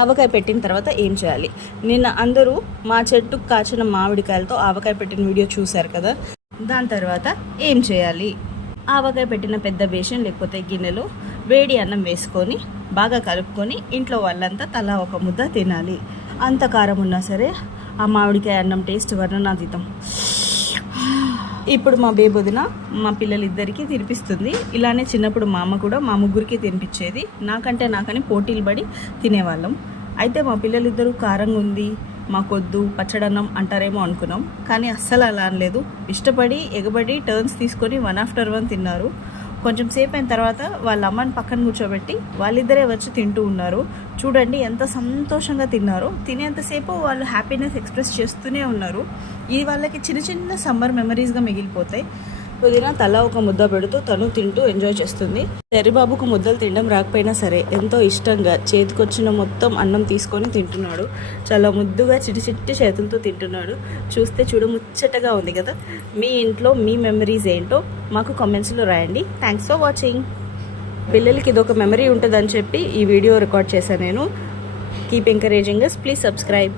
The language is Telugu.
ఆవకాయ పెట్టిన తర్వాత ఏం చేయాలి? నిన్న అందరూ మా చెట్టుకు కాచిన మామిడికాయలతో ఆవకాయ పెట్టిన వీడియో చూశారు కదా. దాని తర్వాత ఏం చేయాలి? ఆవకాయ పెట్టిన పెద్ద బేషన్ లేకపోతే గిన్నెలో వేడి అన్నం వేసుకొని బాగా కలుపుకొని ఇంట్లో వాళ్ళంతా తలా ఒక ముద్ద తినాలి. అంత కారం ఉన్నా సరే ఆ మామిడికాయ అన్నం టేస్ట్ వర్ణనాతీతం. ఇప్పుడు మా బేబొదిన మా పిల్లలిద్దరికీ తినిపిస్తుంది. ఇలానే చిన్నప్పుడు మా అమ్మ కూడా మా ముగ్గురికి తినిపించేది. నాకని పోటీలు పడి తినేవాళ్ళం. అయితే మా పిల్లలిద్దరూ కారంగా ఉంది మాకొద్దు పచ్చడన్నం అంటారేమో అనుకున్నాం, కానీ అస్సలు అలా అనలేదు. ఇష్టపడి ఎగబడి టర్న్స్ తీసుకొని వన్ ఆఫ్టర్ వన్ తిన్నారు. కొంచెం సేపు అయిన తర్వాత వాళ్ళ అమ్మని పక్కన కూర్చోబెట్టి వాళ్ళిద్దరే వచ్చి తింటూ ఉన్నారు. చూడండి ఎంత సంతోషంగా తిన్నారో. తినేంతసేపు వాళ్ళు హ్యాపీనెస్ ఎక్స్ప్రెస్ చేస్తూనే ఉన్నారు. ఇది వాళ్ళకి చిన్న చిన్న సమ్మర్ మెమరీస్గా మిగిలిపోతాయి. పుదీనా తలా ఒక ముద్ద పెడుతూ తను తింటూ ఎంజాయ్ చేస్తుంది. చెర్రిబాబుకు ముద్దలు తినడం రాకపోయినా సరే ఎంతో ఇష్టంగా చేతికొచ్చిన మొత్తం అన్నం తీసుకొని తింటున్నాడు. చాలా ముద్దుగా చిట్టి చేతులతో తింటున్నాడు. చూస్తే చూడముచ్చటగా ఉంది కదా. మీ ఇంట్లో మీ మెమరీస్ ఏంటో మాకు కామెంట్స్లో రాయండి. Thanks for watching. పిల్లలకి ఇదొక మెమరీ ఉంటుందని చెప్పి ఈ వీడియో రికార్డ్ చేశాను నేను. Keep encouraging us, please subscribe.